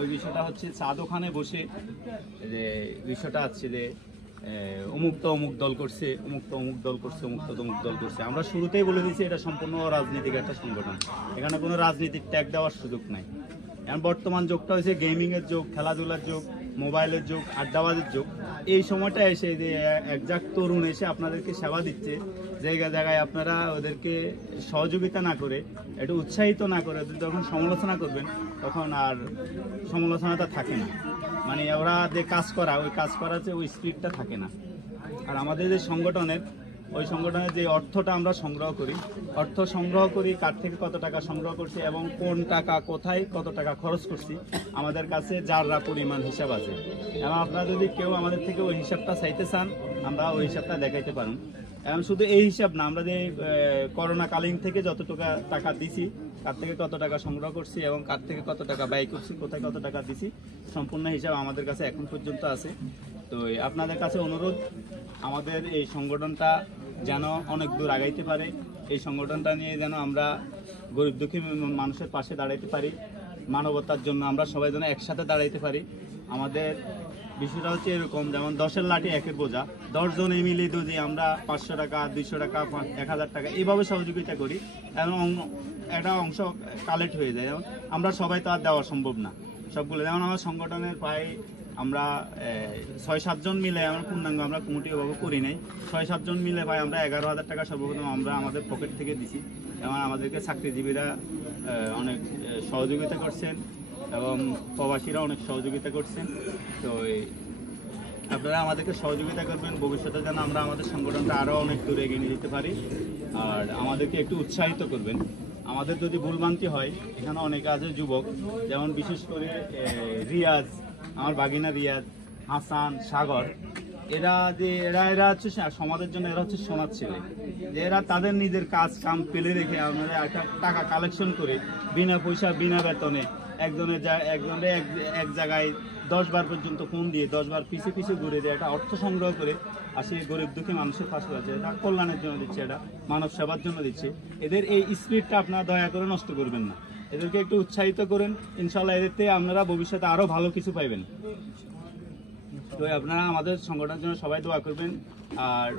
ওই বিষয়টা হচ্ছে চা দোকানে বসে যে বিষয়টা আছে যে অমুক তো অমুক দল করছে, অমুক তো অমুক দল করছে, অমুক তো অমুক দল করছে। আমরা শুরুতেই বলে দিয়েছি এটা সম্পূর্ণ রাজনৈতিক একটা সংগঠন, এখানে কোনো রাজনীতির ট্যাগ দেওয়ার সুযোগ নাই। এখন বর্তমান যুগটা হয়েছে গেমিংয়ের যুগ, খেলাধুলার যুগ, মোবাইলের যুগ, আড্ডাবাজির যুগ। এই সময়টা এসে যে একজাক তরুণ এসে আপনাদেরকে সেবা দিচ্ছে, জায়গায় জায়গায় আপনারা ওদেরকে সহযোগিতা না করে, একটু উৎসাহিত না করে যখন সমালোচনা করবেন, তখন আর সমালোচনাটা থাকে না। মানে ওরা যে কাজ করা, ওই কাজ করার যে ওই স্পিডটা থাকে না। আর আমাদের যে সংগঠনের, ওই সংগঠনের যে অর্থটা আমরা সংগ্রহ করি, অর্থ সংগ্রহ করি কার থেকে কত টাকা সংগ্রহ করছি এবং কোন টাকা কোথায় কত টাকা খরচ করছি, আমাদের কাছে যাররা পরিমাণ হিসাব আছে। এবং আপনারা যদি কেউ আমাদের থেকে ওই হিসাবটা চাইতে চান, আমরা ওই হিসাবটা দেখাইতে পারুন। এবং শুধু এই হিসাব না, আমরা যে করোনাকালীন থেকে যত টাকা দিছি, কার থেকে কত টাকা সংগ্রহ করছি এবং কার থেকে কত টাকা ব্যয় করছি, কোথায় কত টাকা দিছি, সম্পূর্ণ হিসাব আমাদের কাছে এখন পর্যন্ত আছে। তো আপনাদের কাছে অনুরোধ, আমাদের এই সংগঠনটা যেন অনেক দূর আগাইতে পারে, এই সংগঠনটা নিয়ে যেন আমরা গরিব দুঃখী মানুষের পাশে দাঁড়াইতে পারি, মানবতার জন্য আমরা সবাই যেন একসাথে দাঁড়াইতে পারি। আমাদের বিষয়টা হচ্ছে এরকম, যেমন 10-এর লাঠি 1-এর বোঝা, 10 জনে মিলে যদি আমরা 500 টাকা, 200 টাকা, 1000 টাকা এইভাবে সহযোগিতা করি এবং একটা অংশ কালেক্ট হয়ে যায়। যেমন আমরা সবাই তো আর দেওয়া সম্ভব না সবগুলো। যেমন আমার সংগঠনের প্রায় আমরা 6-7 জন মিলে, আমরা পূর্ণাঙ্গ আমরা কমিটিভাবে করি নাই, 6-7 জন মিলে ভাই আমরা 11,000 টাকা সর্বপ্রথম আমরা আমাদের পকেট থেকে দিছি। এবং আমাদেরকে চাকরিজীবীরা অনেক সহযোগিতা করছেন এবং প্রবাসীরা অনেক সহযোগিতা করছেন। তো আপনারা আমাদেরকে সহযোগিতা করবেন, ভবিষ্যতে যেন আমরা আমাদের সংগঠনটা আরও অনেক দূরে এগিয়ে নিয়ে যেতে পারি। আর আমাদেরকে একটু উৎসাহিত করবেন। আমাদের যদি ভুলভ্রান্তি হয়, এখানে অনেকে আছে যুবক, যেমন বিশেষ করে রিয়াজ, আমার বাগিনা রিয়াজ, হাসান, সাগর, এরা হচ্ছে সমাজের জন্য, এরা হচ্ছে সোনার ছেলে। যে এরা তাদের নিজের কাজ কাম ফেলে রেখে আমরা একটা টাকা কালেকশন করে বিনা পয়সা বিনা বেতনে একজনের এক জায়গায় 10 বার পর্যন্ত ফোন দিয়ে 10 বার পিছু পিছু ঘুরে দিয়ে একটা অর্থ সংগ্রহ করে আসে গরিব দুঃখী মানুষের পাশে আছে। এটা কল্যাণের জন্য দিচ্ছে, এটা মানব সেবার জন্য দিচ্ছে। এদের এই স্পিরিটটা আপনারা দয়া করে নষ্ট করবেন না, এদেরকে একটু উৎসাহিত করেন। ইনশাল্লাহ এদের থেকে আপনারা ভবিষ্যতে আরও ভালো কিছু পাইবেন। তো আপনারা আমাদের সংগঠনের জন্য সবাই দোয়া করবেন। আর